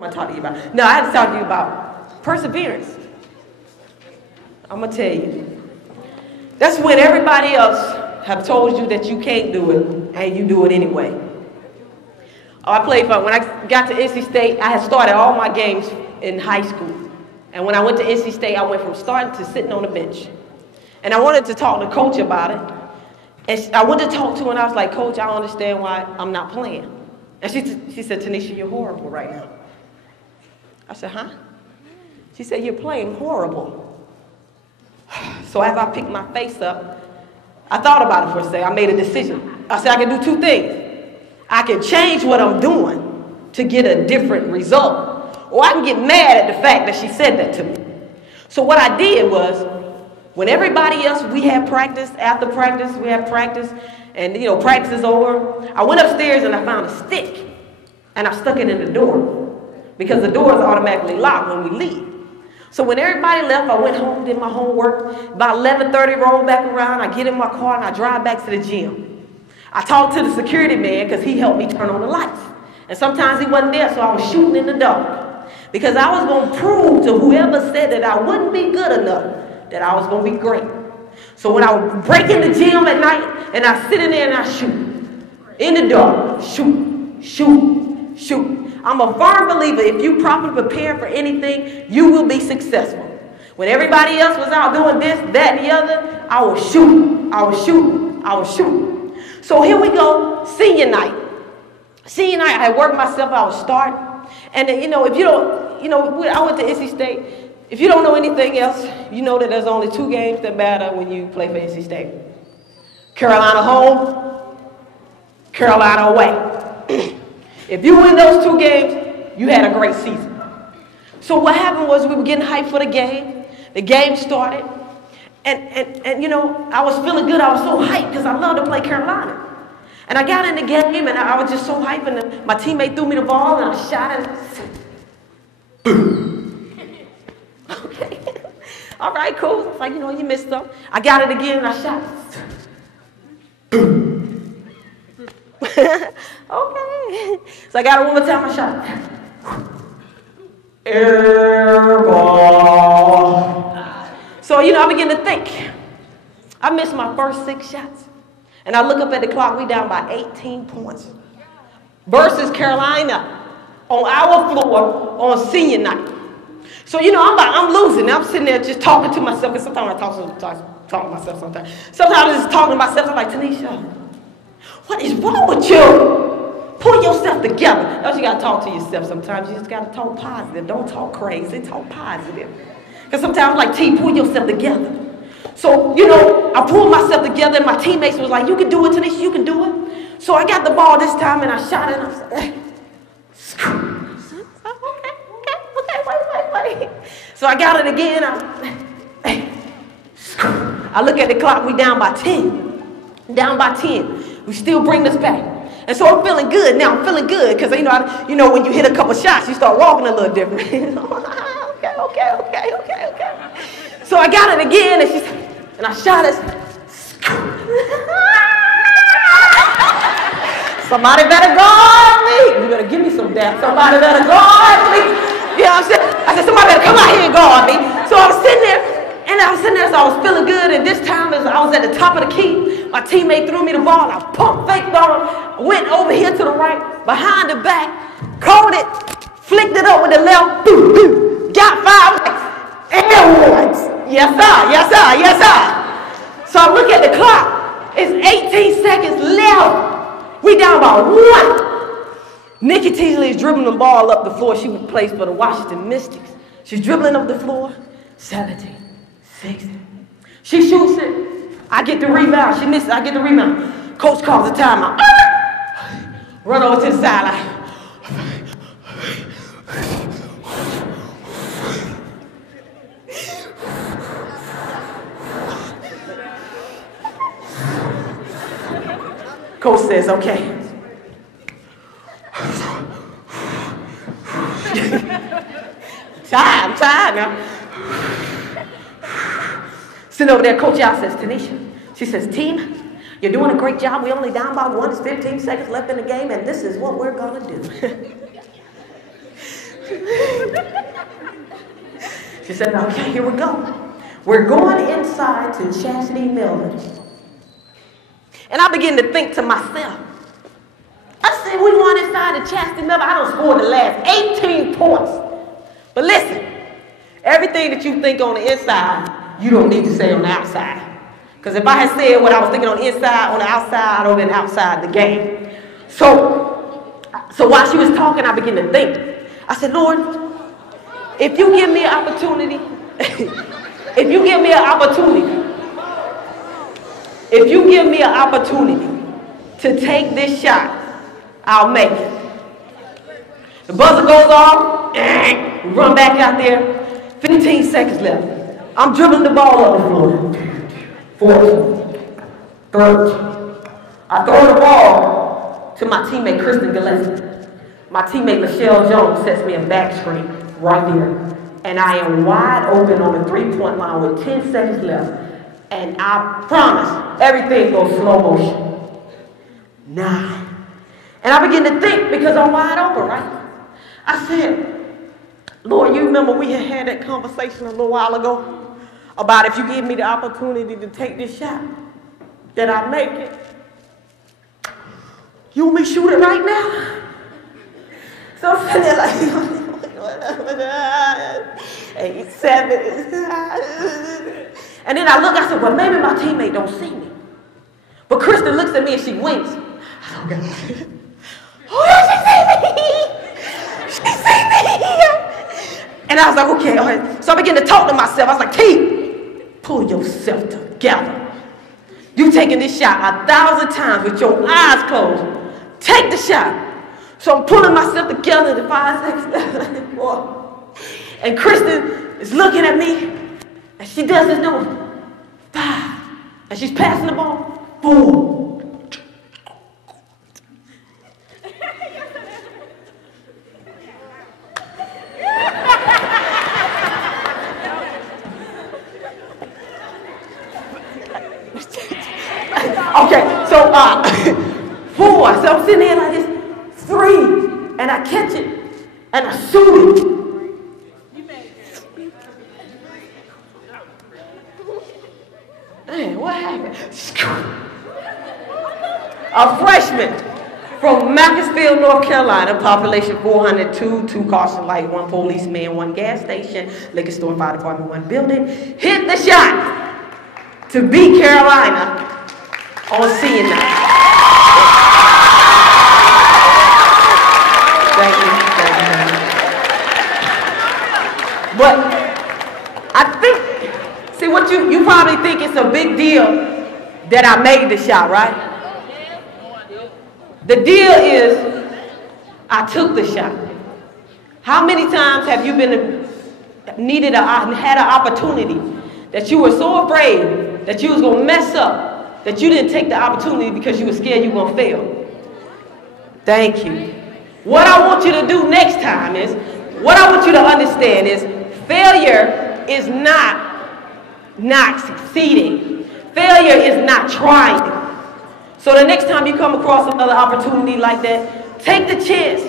I'm talking to you about. No, I had to talk to you about perseverance. I'm going to tell you. That's when everybody else have told you that you can't do it, and you do it anyway. Oh, I played for, when I got to NC State, I had started all my games in high school. And when I went to NC State, I went from starting to sitting on the bench. And I wanted to talk to Coach about it. And I wanted to talk to her, and I was like, Coach, I don't understand why I'm not playing. And she said, Tynesha, you're horrible right now. I said, huh? She said, you're playing horrible. So as I picked my face up, I thought about it for a second. I made a decision. I said, I can do two things. I can change what I'm doing to get a different result, or I can get mad at the fact that she said that to me. So what I did was, when everybody else, we had practice, after practice, we had practice, and practice is over, I went upstairs and I found a stick, and I stuck it in the door, because the door is automatically locked when we leave. So when everybody left, I went home, did my homework. About 11:30, rolled back around, I get in my car and I drive back to the gym. I talked to the security man because he helped me turn on the lights. And sometimes he wasn't there, so I was shooting in the dark. Because I was going to prove to whoever said that I wouldn't be good enough, that I was going to be great. So when I would break in the gym at night, and I sit in there and I shoot. In the dark, shoot, shoot, shoot. I'm a firm believer, if you properly prepare for anything, you will be successful. When everybody else was out doing this, that, and the other, I was shooting, I was shooting, I was shooting. So here we go, senior night. Senior night, I had worked myself, I was starting. And then, if you don't, I went to NC State. If you don't know anything else, you know that there's only two games that matter when you play for NC State. Carolina home, Carolina away. If you win those two games, you had a great season. So what happened was we were getting hyped for the game. The game started. And I was feeling good. I was so hyped because I love to play Carolina. And I got in the game, and I was just so hyped. And my teammate threw me the ball, and I shot it. Okay. All right, cool. It's like, you missed something. I got it again, and I shot it. Okay. So I got it one more time, I shot it. Air ball. So, I begin to think. I missed my first 6 shots. And I look up at the clock, we down by 18 points. Versus Carolina on our floor on senior night. So, I'm losing. I'm sitting there just talking to myself. Because sometimes I talk to myself sometimes. Sometimes I'm just talking to myself. I'm like, Tynesha, what is wrong with you? Pull yourself together. That's what you got to talk to yourself sometimes. You just got to talk positive. Don't talk crazy. Talk positive. Because sometimes I'm like, T, pull yourself together. So, I pulled myself together, and my teammates was like, you can do it, Tynesha, you can do it. So I got the ball this time, and I shot it, and I was like, okay, wait. So I got it again. I look at the clock, we down by 10. Down by 10. We still bring this back. And so I'm feeling good now. I'm feeling good because, when you hit a couple shots, you start walking a little different. Okay. So I got it again, and I shot it. Somebody better guard me. You better give me some dap. Somebody better guard me. You know what I'm saying? I said, somebody better come out here and guard me. So I was sitting there, so I was feeling good, and this time as I was at the top of the key, my teammate threw me the ball, and I pump faked on him, went over here to the right, behind the back, caught it, flicked it up with the left, boom, boom, got 5 awards. Yes, sir. So I look at the clock, it's 18 seconds left. We down by 1. Nikki Teasley is dribbling the ball up the floor. She plays for the Washington Mystics. She's dribbling up the floor, 17. 16. She shoots it. I get the rebound. She misses. I get the rebound. Coach calls a timeout. Run over to the sideline. Coach says, okay. I'm tired now. Sitting over there, Coach Al says, Tynesha. She says, team, you're doing a great job. We're only down by 1. It's 15 seconds left in the game, and this is what we're going to do. She said, okay, here we go. We're going inside to Chastity Miller. And I began to think to myself, I said, we going inside to Chastity Miller. I done scored the last 18 points. But listen, everything that you think on the inside, you don't need to say on the outside. Because if I had said what I was thinking on the inside, on the outside, I would have been outside the game. So while she was talking, I began to think. I said, Lord, if you give me an opportunity, if you give me an opportunity to take this shot, I'll make it. The buzzer goes off, we run back out there, 15 seconds left. I'm dribbling the ball up the floor. 14, 13. I throw the ball to my teammate, Kristen Gillespie. My teammate, Michelle Jones, sets me a back screen right there. And I am wide open on the three-point line with 10 seconds left. And I promise, everything goes slow motion. 9. And I begin to think, because I'm wide open, right? I said, Lord, you remember we had that conversation a little while ago about if you give me the opportunity to take this shot, that I make it. You want me to shoot it right now? So I'm sitting there like, 8, 7. And then I look, I said, well, maybe my teammate don't see me. But Kristen looks at me and she winks. I don't get it. Oh, she see me! She see me! And I was like, okay, all right. So I began to talk to myself. I was like, T, pull yourself together. You taking this shot 1,000 times with your eyes closed. Take the shot. So I'm pulling myself together to 5, 6, 7, 4. And Kristen is looking at me, and she does this number 5. And she's passing the ball 4. Okay, so 4. So I'm sitting there like this. 3, and I catch it, and I shoot it. Man, what happened? A freshman from Macclesfield, North Carolina, population 402, 2 caution light, 1 policeman, 1 gas station, liquor store, fire department, 1 building, hit the shot to beat Carolina on senior night. Thank you. But I think, see what you probably think it's a big deal that I made the shot, right? The deal is I took the shot. How many times have you been had an opportunity that you were so afraid that you was gonna mess up that you didn't take the opportunity because you were scared you were gonna fail? Thank you. What I want you to do next time is, what I want you to understand is, failure is not succeeding. Failure is not trying. So the next time you come across another opportunity like that, take the chance